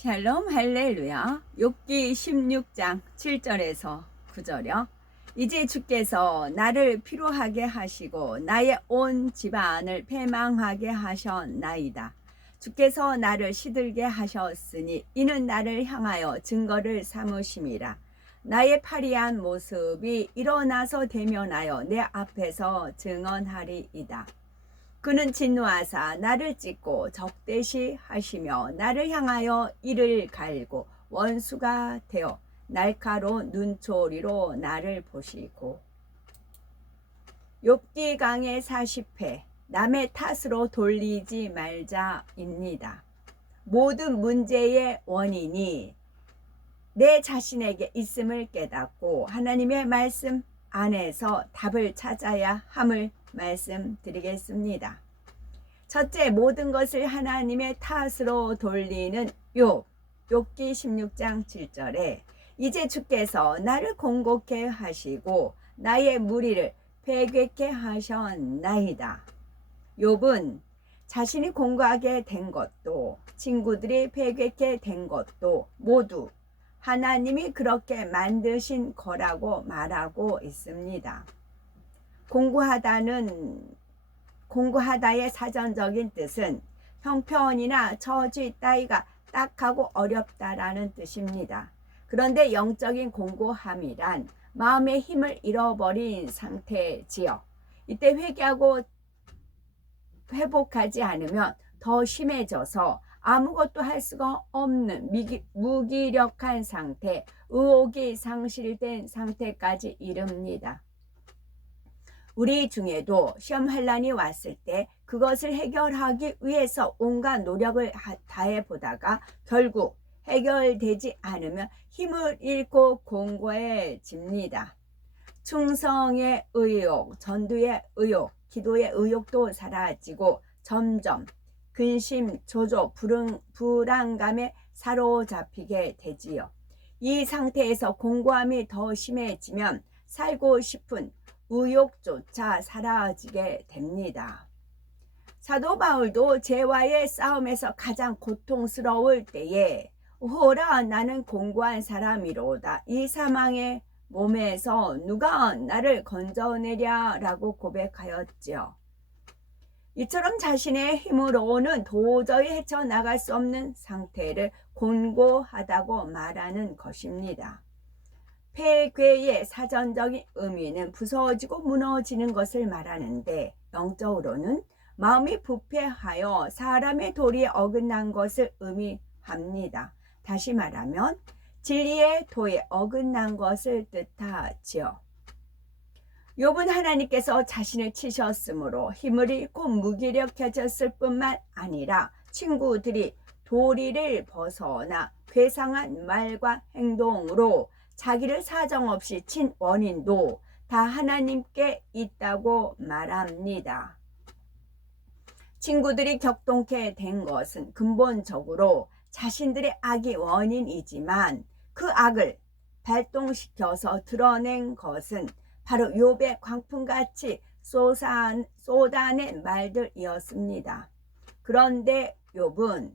샬롬 할렐루야. 욥기 16장 7절에서 9절이요. 이제 주께서 나를 피로하게 하시고 나의 온 집안을 패망하게 하셨나이다. 주께서 나를 시들게 하셨으니 이는 나를 향하여 증거를 삼으심이라. 나의 파리한 모습이 일어나서 대면하여 내 앞에서 증언하리이다. 그는 진노하사 나를 찢고 적대시 하시며 나를 향하여 이를 갈고 원수가 되어 날카로운 눈초리로 나를 보시고. 욥기 강의 40회 남의 탓으로 돌리지 말자입니다. 모든 문제의 원인이 내 자신에게 있음을 깨닫고 하나님의 말씀 안에서 답을 찾아야 함을 말씀드리겠습니다. 첫째, 모든 것을 하나님의 탓으로 돌리는 욥기 16장 7절에 이제 주께서 나를 공곡해 하시고 나의 무리를 패괴케 하셨나이다. 욥은 자신이 공고하게 된 것도 친구들이 패괴케 된 것도 모두 하나님이 그렇게 만드신 거라고 말하고 있습니다. 공고하다의 사전적인 뜻은 형편이나 처지 따위가 딱하고 어렵다라는 뜻입니다. 그런데 영적인 공고함이란 마음의 힘을 잃어버린 상태지요. 이때 회개하고 회복하지 않으면 더 심해져서 아무것도 할 수가 없는 무기력한 상태, 의욕이 상실된 상태까지 이릅니다. 우리 중에도 시험 환란이 왔을 때 그것을 해결하기 위해서 온갖 노력을 다해 보다가 결국 해결되지 않으면 힘을 잃고 공고해집니다. 충성의 의욕, 전도의 의욕, 기도의 의욕도 사라지고 점점 근심, 조조, 불안감에 사로잡히게 되지요. 이 상태에서 공고함이 더 심해지면 살고 싶은 의욕조차 사라지게 됩니다. 사도 바울도 죄와의 싸움에서 가장 고통스러울 때에 오호라 나는 공고한 사람이로다. 이 사망의 몸에서 누가 나를 건져내랴 라고 고백하였지요. 이처럼 자신의 힘으로는 도저히 헤쳐나갈 수 없는 상태를 곤고하다고 말하는 것입니다. 패괴의 사전적인 의미는 부서지고 무너지는 것을 말하는데 영적으로는 마음이 부패하여 사람의 도리에 어긋난 것을 의미합니다. 다시 말하면 진리의 도에 어긋난 것을 뜻하지요. 욥은 하나님께서 자신을 치셨으므로 힘을 잃고 무기력해졌을 뿐만 아니라 친구들이 도리를 벗어나 괴상한 말과 행동으로 자기를 사정없이 친 원인도 다 하나님께 있다고 말합니다. 친구들이 격동케 된 것은 근본적으로 자신들의 악이 원인이지만 그 악을 발동시켜서 드러낸 것은 바로 욥의 광풍같이 쏟아낸 말들이었습니다. 그런데 욥은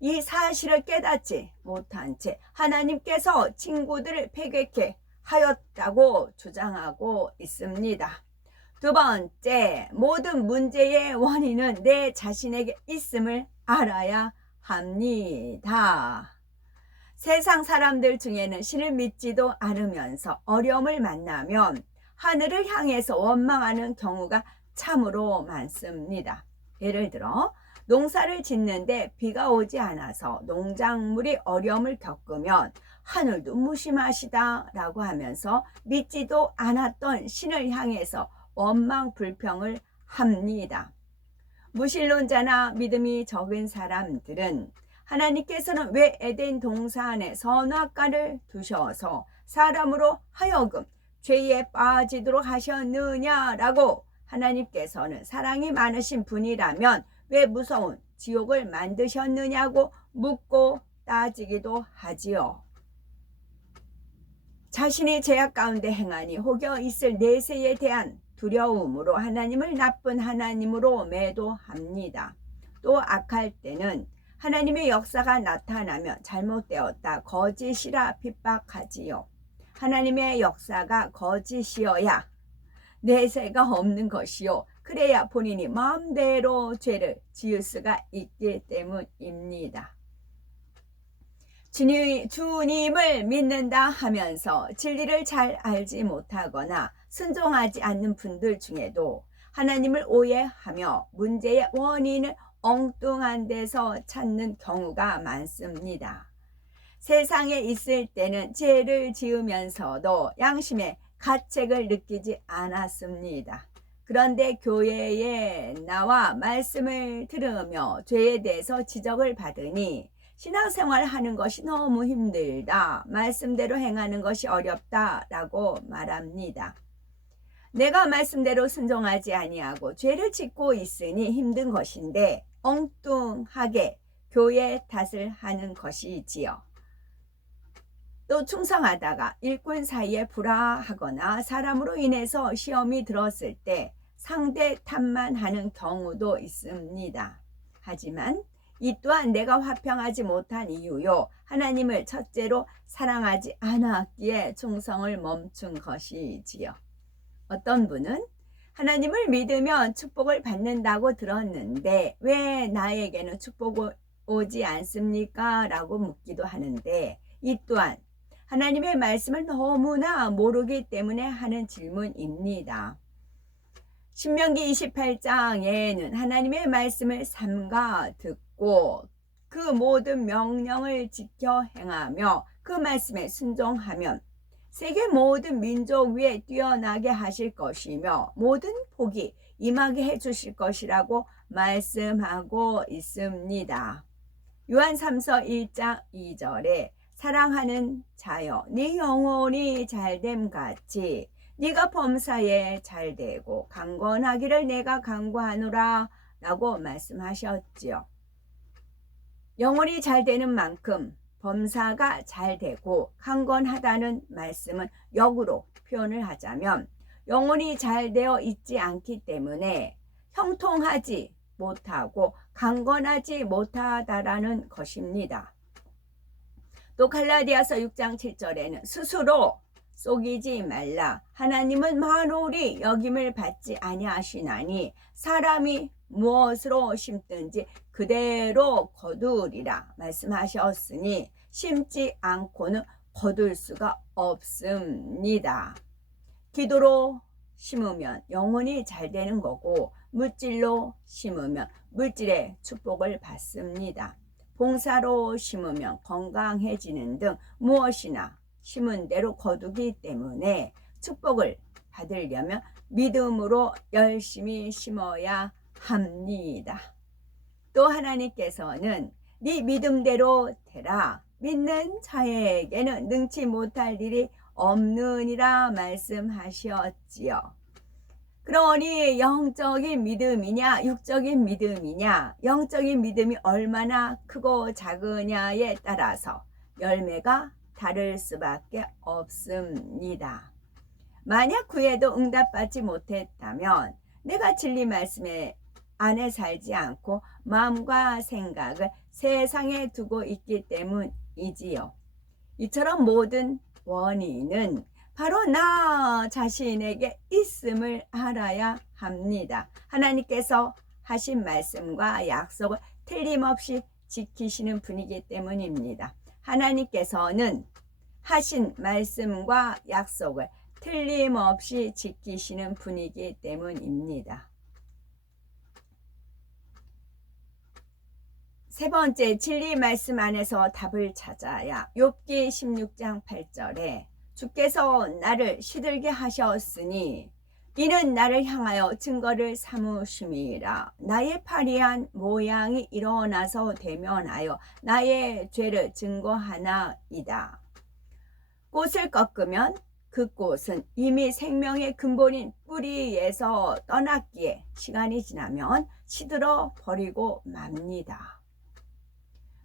이 사실을 깨닫지 못한 채 하나님께서 친구들을 패괴케 하였다고 주장하고 있습니다. 두 번째, 모든 문제의 원인은 내 자신에게 있음을 알아야 합니다. 세상 사람들 중에는 신을 믿지도 않으면서 어려움을 만나면 하늘을 향해서 원망하는 경우가 참으로 많습니다. 예를 들어 농사를 짓는데 비가 오지 않아서 농작물이 어려움을 겪으면 하늘도 무심하시다 라고 하면서 믿지도 않았던 신을 향해서 원망 불평을 합니다. 무신론자나 믿음이 적은 사람들은 하나님께서는 왜 에덴 동산에 선악과를 두셔서 사람으로 하여금 죄에 빠지도록 하셨느냐라고, 하나님께서는 사랑이 많으신 분이라면 왜 무서운 지옥을 만드셨느냐고 묻고 따지기도 하지요. 자신이 죄악 가운데 행하니 혹여 있을 내세에 대한 두려움으로 하나님을 나쁜 하나님으로 매도합니다. 또 악할 때는 하나님의 역사가 나타나면 잘못되었다, 거짓이라 핍박하지요. 하나님의 역사가 거짓이어야 내세가 없는 것이요, 그래야 본인이 마음대로 죄를 지을 수가 있기 때문입니다. 주님을 믿는다 하면서 진리를 잘 알지 못하거나 순종하지 않는 분들 중에도 하나님을 오해하며 문제의 원인을 엉뚱한 데서 찾는 경우가 많습니다. 세상에 있을 때는 죄를 지으면서도 양심의 가책을 느끼지 않았습니다. 그런데 교회에 나와 말씀을 들으며 죄에 대해서 지적을 받으니 신앙생활 하는 것이 너무 힘들다, 말씀대로 행하는 것이 어렵다 라고 말합니다. 내가 말씀대로 순종하지 아니하고 죄를 짓고 있으니 힘든 것인데 엉뚱하게 교회 탓을 하는 것이지요. 또 충성하다가 일꾼 사이에 불화하거나 사람으로 인해서 시험이 들었을 때 상대 탓만 하는 경우도 있습니다. 하지만 이 또한 내가 화평하지 못한 이유요, 하나님을 첫째로 사랑하지 않았기에 충성을 멈춘 것이지요. 어떤 분은 하나님을 믿으면 축복을 받는다고 들었는데 왜 나에게는 축복이 오지 않습니까? 라고 묻기도 하는데, 이 또한 하나님의 말씀을 너무나 모르기 때문에 하는 질문입니다. 신명기 28장에는 하나님의 말씀을 삼가 듣고 그 모든 명령을 지켜 행하며 그 말씀에 순종하면 세계 모든 민족 위에 뛰어나게 하실 것이며 모든 복이 임하게 해주실 것이라고 말씀하고 있습니다. 요한 3서 1장 2절에 사랑하는 자여, 네 영혼이 잘됨 같이 네가 범사에 잘되고 강건하기를 내가 간구하노라 라고 말씀하셨지요. 영혼이 잘되는 만큼 범사가 잘되고 강건하다는 말씀은 역으로 표현을 하자면 영혼이 잘되어 있지 않기 때문에 형통하지 못하고 강건하지 못하다라는 것입니다. 또 갈라디아서 6장 7절에는 스스로 속이지 말라, 하나님은 만홀이 여김을 받지 아니하시나니 사람이 무엇으로 심든지 그대로 거두리라 말씀하셨으니 심지 않고는 거둘 수가 없습니다. 기도로 심으면 영혼이 잘 되는 거고 물질로 심으면 물질의 축복을 받습니다. 봉사로 심으면 건강해지는 등 무엇이나 심은 대로 거두기 때문에 축복을 받으려면 믿음으로 열심히 심어야 합니다. 또 하나님께서는 네 믿음대로 되라, 믿는 자에게는 능치 못할 일이 없느니라 말씀하셨지요. 그러니 영적인 믿음이냐 육적인 믿음이냐, 영적인 믿음이 얼마나 크고 작으냐에 따라서 열매가 다를 수밖에 없습니다. 만약 구해도 응답받지 못했다면 내가 진리 말씀에 안에 살지 않고 마음과 생각을 세상에 두고 있기 때문이지요. 이처럼 모든 원인은 바로 나 자신에게 있음을 알아야 합니다. 하나님께서 하신 말씀과 약속을 틀림없이 지키시는 분이기 때문입니다. 하나님께서는 하신 말씀과 약속을 틀림없이 지키시는 분이기 때문입니다. 세 번째, 진리 말씀 안에서 답을 찾아야. 욥기 16장 8절에 주께서 나를 시들게 하셨으니 이는 나를 향하여 증거를 삼으심이라. 나의 파리한 모양이 일어나서 대면하여 나의 죄를 증거하나이다. 꽃을 꺾으면 그 꽃은 이미 생명의 근본인 뿌리에서 떠났기에 시간이 지나면 시들어 버리고 맙니다.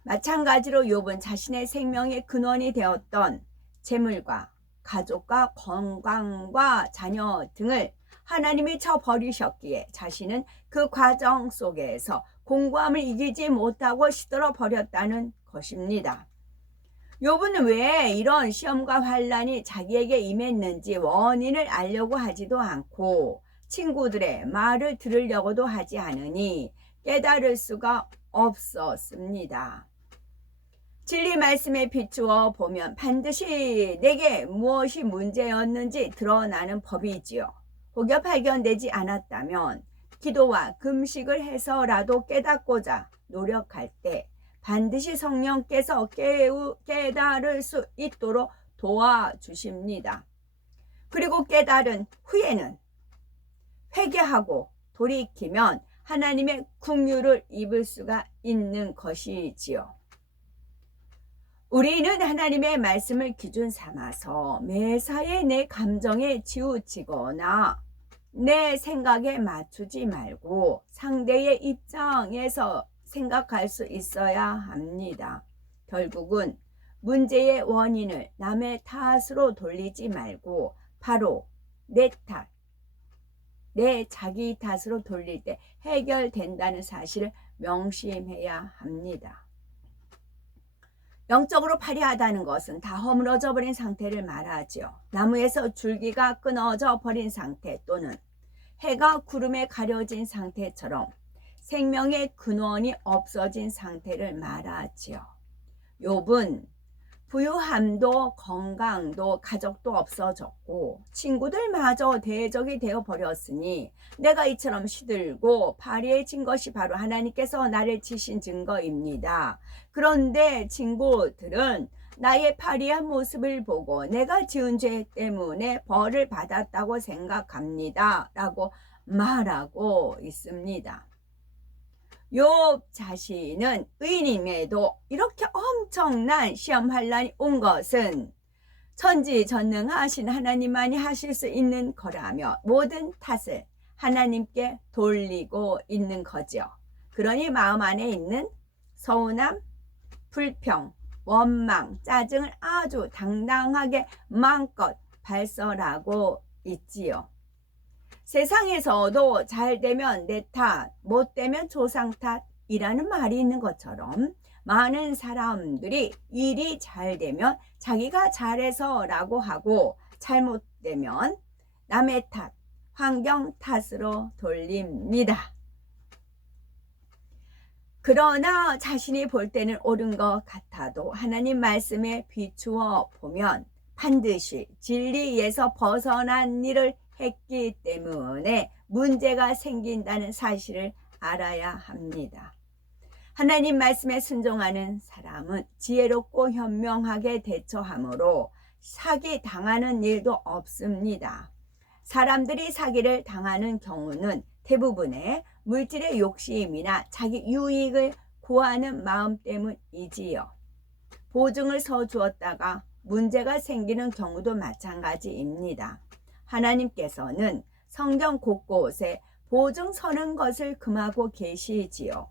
마찬가지로 욥은 자신의 생명의 근원이 되었던 재물과 가족과 건강과 자녀 등을 하나님이 쳐버리셨기에 자신은 그 과정 속에서 공고함을 이기지 못하고 시들어 버렸다는 것입니다. 욥은 왜 이런 시험과 환란이 자기에게 임했는지 원인을 알려고 하지도 않고 친구들의 말을 들으려고도 하지 않으니 깨달을 수가 없었습니다. 진리 말씀에 비추어 보면 반드시 내게 무엇이 문제였는지 드러나는 법이지요. 혹여 발견되지 않았다면 기도와 금식을 해서라도 깨닫고자 노력할 때 반드시 성령께서 깨달을 수 있도록 도와주십니다. 그리고 깨달은 후에는 회개하고 돌이키면 하나님의 긍휼을 입을 수가 있는 것이지요. 우리는 하나님의 말씀을 기준 삼아서 매사에 내 감정에 치우치거나 내 생각에 맞추지 말고 상대의 입장에서 생각할 수 있어야 합니다. 결국은 문제의 원인을 남의 탓으로 돌리지 말고 바로 내 탓, 내 자기 탓으로 돌릴 때 해결된다는 사실을 명심해야 합니다. 영적으로 파리하다는 것은 다 허물어져 버린 상태를 말하죠. 나무에서 줄기가 끊어져 버린 상태 또는 해가 구름에 가려진 상태처럼 생명의 근원이 없어진 상태를 말하지요. 욥은 부유함도 건강도 가족도 없어졌고 친구들마저 대적이 되어버렸으니 내가 이처럼 시들고 파리해진 것이 바로 하나님께서 나를 치신 증거입니다. 그런데 친구들은 나의 파리한 모습을 보고 내가 지은 죄 때문에 벌을 받았다고 생각합니다. 라고 말하고 있습니다. 욥 자신은 의인임에도 이렇게 엄청난 시험 환란이 온 것은 천지전능하신 하나님만이 하실 수 있는 거라며 모든 탓을 하나님께 돌리고 있는 거죠. 그러니 마음 안에 있는 서운함, 불평, 원망, 짜증을 아주 당당하게 마음껏 발설하고 있지요. 세상에서도 잘 되면 내 탓, 못 되면 조상 탓이라는 말이 있는 것처럼 많은 사람들이 일이 잘 되면 자기가 잘해서라고 하고 잘못되면 남의 탓, 환경 탓으로 돌립니다. 그러나 자신이 볼 때는 옳은 것 같아도 하나님 말씀에 비추어 보면 반드시 진리에서 벗어난 일을 했기 때문에 문제가 생긴다는 사실을 알아야 합니다. 하나님 말씀에 순종하는 사람은 지혜롭고 현명하게 대처하므로 사기 당하는 일도 없습니다. 사람들이 사기를 당하는 경우는 대부분의 물질의 욕심이나 자기 유익을 구하는 마음 때문이지요. 보증을 서주었다가 문제가 생기는 경우도 마찬가지입니다. 하나님께서는 성경 곳곳에 보증 서는 것을 금하고 계시지요.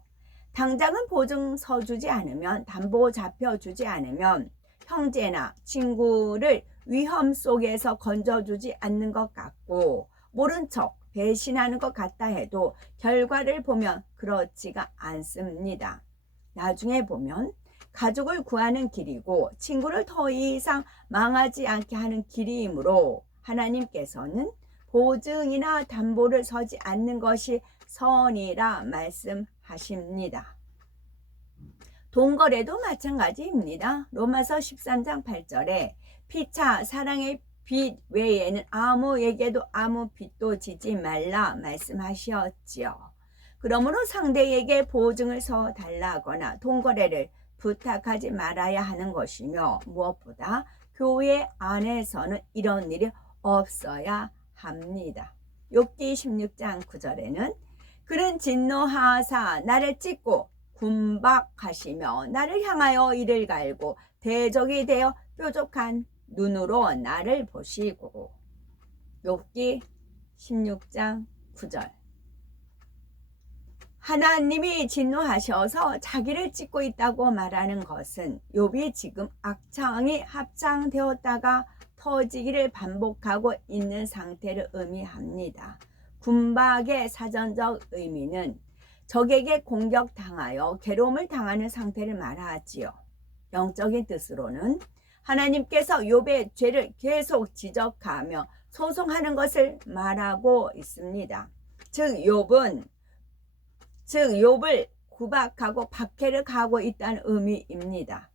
당장은 보증 서주지 않으면, 담보 잡혀주지 않으면 형제나 친구를 위험 속에서 건져주지 않는 것 같고 모른 척 배신하는 것 같다 해도 결과를 보면 그렇지가 않습니다. 나중에 보면 가족을 구하는 길이고 친구를 더 이상 망하지 않게 하는 길이므로 하나님께서는 보증이나 담보를 서지 않는 것이 선이라 말씀하십니다. 돈거래도 마찬가지입니다. 로마서 13장 8절에 피차 사랑의 빚 외에는 아무에게도 아무 빚도 지지 말라 말씀하셨지요. 그러므로 상대에게 보증을 서달라거나 돈거래를 부탁하지 말아야 하는 것이며 무엇보다 교회 안에서는 이런 일이 없어야 합니다. 욥기 16장 9절에는 그는 진노하사 나를 찢고 군박하시며 나를 향하여 이를 갈고 대적이 되어 뾰족한 눈으로 나를 보시고. 욥기 16장 9절. 하나님이 진노하셔서 자기를 찢고 있다고 말하는 것은 욥이 지금 악창이 합창되었다가 터지기를 반복하고 있는 상태를 의미합니다. 군박의 사전적 의미는 적에게 공격당하여 괴로움을 당하는 상태를 말하지요. 영적인 뜻으로는 하나님께서 욥의 죄를 계속 지적하며 소송하는 것을 말하고 있습니다. 즉 욥을 구박하고 박해를 가하고 있다는 의미입니다.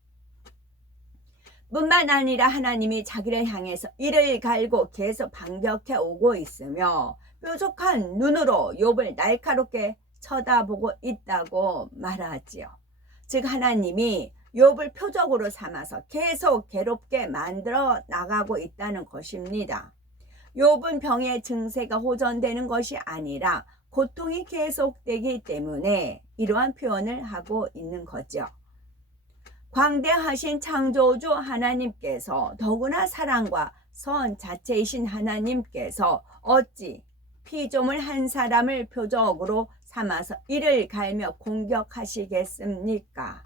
뿐만 아니라 하나님이 자기를 향해서 이를 갈고 계속 반격해 오고 있으며 뾰족한 눈으로 욥을 날카롭게 쳐다보고 있다고 말하지요. 즉 하나님이 욥을 표적으로 삼아서 계속 괴롭게 만들어 나가고 있다는 것입니다. 욥은 병의 증세가 호전되는 것이 아니라 고통이 계속되기 때문에 이러한 표현을 하고 있는 거죠. 광대하신 창조주 하나님께서 더구나 사랑과 선 자체이신 하나님께서 어찌 피조물 한 사람을 표적으로 삼아서 이를 갈며 공격하시겠습니까?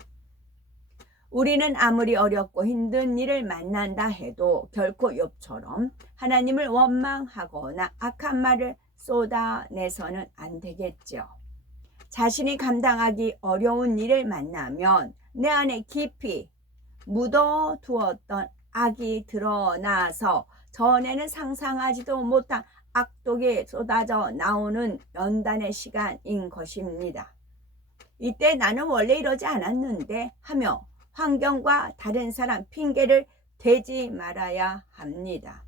우리는 아무리 어렵고 힘든 일을 만난다 해도 결코 욥처럼 하나님을 원망하거나 악한 말을 쏟아내서는 안 되겠죠. 자신이 감당하기 어려운 일을 만나면 내 안에 깊이 묻어두었던 악이 드러나서 전에는 상상하지도 못한 악독이 쏟아져 나오는 연단의 시간인 것입니다. 이때 나는 원래 이러지 않았는데 하며 환경과 다른 사람 핑계를 대지 말아야 합니다.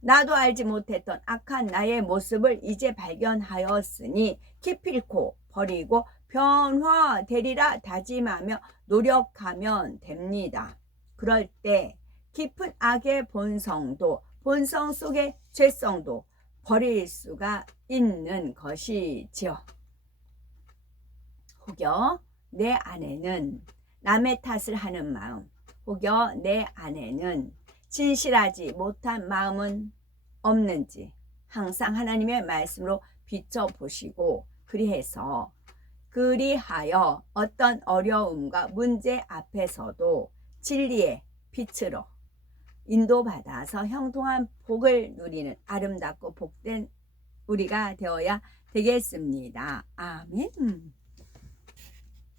나도 알지 못했던 악한 나의 모습을 이제 발견하였으니 기필코 버리고 변화되리라 다짐하며 노력하면 됩니다. 그럴 때 깊은 악의 본성도 본성 속의 죄성도 버릴 수가 있는 것이지요. 혹여 내 안에는 남의 탓을 하는 마음, 혹여 내 안에는 진실하지 못한 마음은 없는지 항상 하나님의 말씀으로 비춰보시고 그리하여 어떤 어려움과 문제 앞에서도 진리의 빛으로 인도받아서 형통한 복을 누리는 아름답고 복된 우리가 되어야 되겠습니다. 아멘.